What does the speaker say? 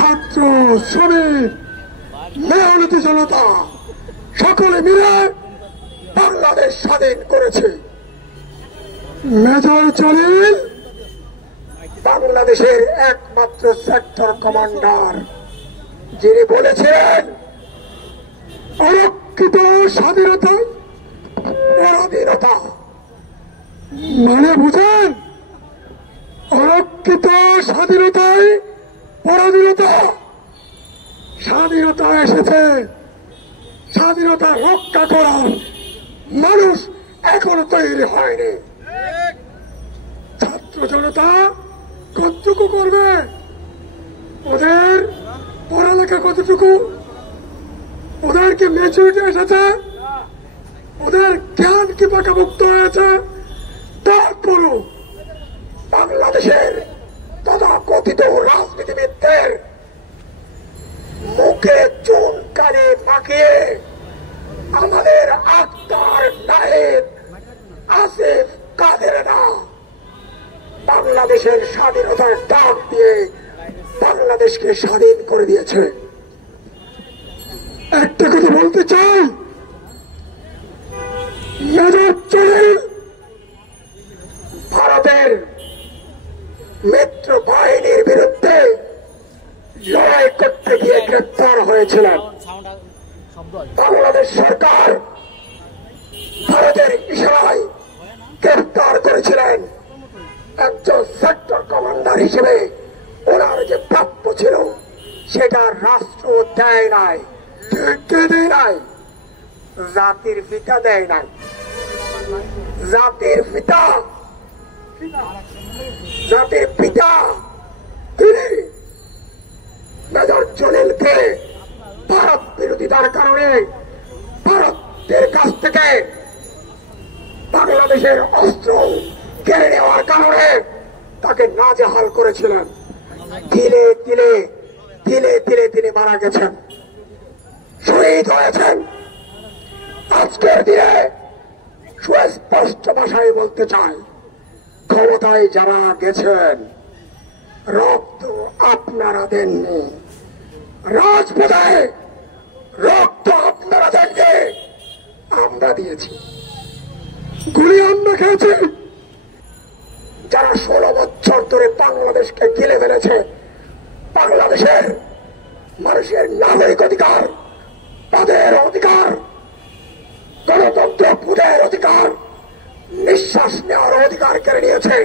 ছাত্র, শ্রমিক, মেহনতি জনতা সকলে মিলে বাংলাদেশ স্বাধীন করেছে। মেজর জলিল বাংলাদেশের একমাত্র সেক্টর কমান্ডার, যিনি বলেছিলেন অরক্ষিত স্বাধীনতা পরাধীনতা। মানে বুঝেন, অরক্ষিত স্বাধীনতায় পরাধীনতা। স্বাধীনতা এসেছে, স্বাধীনতা রক্ষা করার মানুষ এখনো তৈরি হয়নি। ছাত্র জনতা কতটুকু করবে? ওদের পড়ালেখা কতটুকু? ওদেরকে ম্যাচুরিটি এসেছে? ওদের জ্ঞান কি পাকাভুক্ত হয়েছে? তারপরও বাংলাদেশের তথাকথিত রাজনীতিবিদদের মুখে চুন কালি মাখিয়ে আমাদের আক্তার, নাহিদ, আসিফ, কাদেরেরা বাংলাদেশের স্বাধীনতার ডাক দিয়ে বাংলাদেশকে স্বাধীন করে দিয়েছে। একটা কথা বলতে চাই, মেজর জলিল ভারতের মিত্র বাহিনীর বিরুদ্ধে লড়াই করতে গিয়ে গ্রেপ্তার হয়েছিলেন। বাংলাদেশ সরকার ভারতের ইশারায় গ্রেপ্তার করেছিলেন। একজন সেক্টর কমান্ডার হিসেবে ওনার যে প্রাপ্য ছিল সেটা রাষ্ট্র দেয় নাই। কে দেয় নাই? জাতির পিতা দেয় নাই। জাতির পিতা, জাতির পিতা তিনি মেজর জলিলকে ভারত বিরোধিতার কারণে ভারতের কাছ থেকে বাংলাদেশের অস্ত্র কেড়ে নেওয়ার কারণে তাকে নাজেহাল করেছিলেন। তিলে তিলে তিলে তিলে তিনি মারা গেছেন, শহীদ হয়েছেন। আজকের দিনে সুস্পষ্ট ভাষায় বলতে চাই, ক্ষমতায় যারা গেছেন রক্ত আপনারা দেননি, রাজপথে রক্ত আপনারা দেননি, আমরা দিয়েছি। গুলি আমরা খেয়েছি। যারা 16 বছর ধরে বাংলাদেশকে গিলে ফেলেছে, বাংলাদেশের মানুষের নাগরিক অধিকার, তাদের অধিকার, গণতন্ত্র বোধের অধিকার, নিঃশ্বাস নেওয়ার অধিকার কেড়ে নিয়েছে।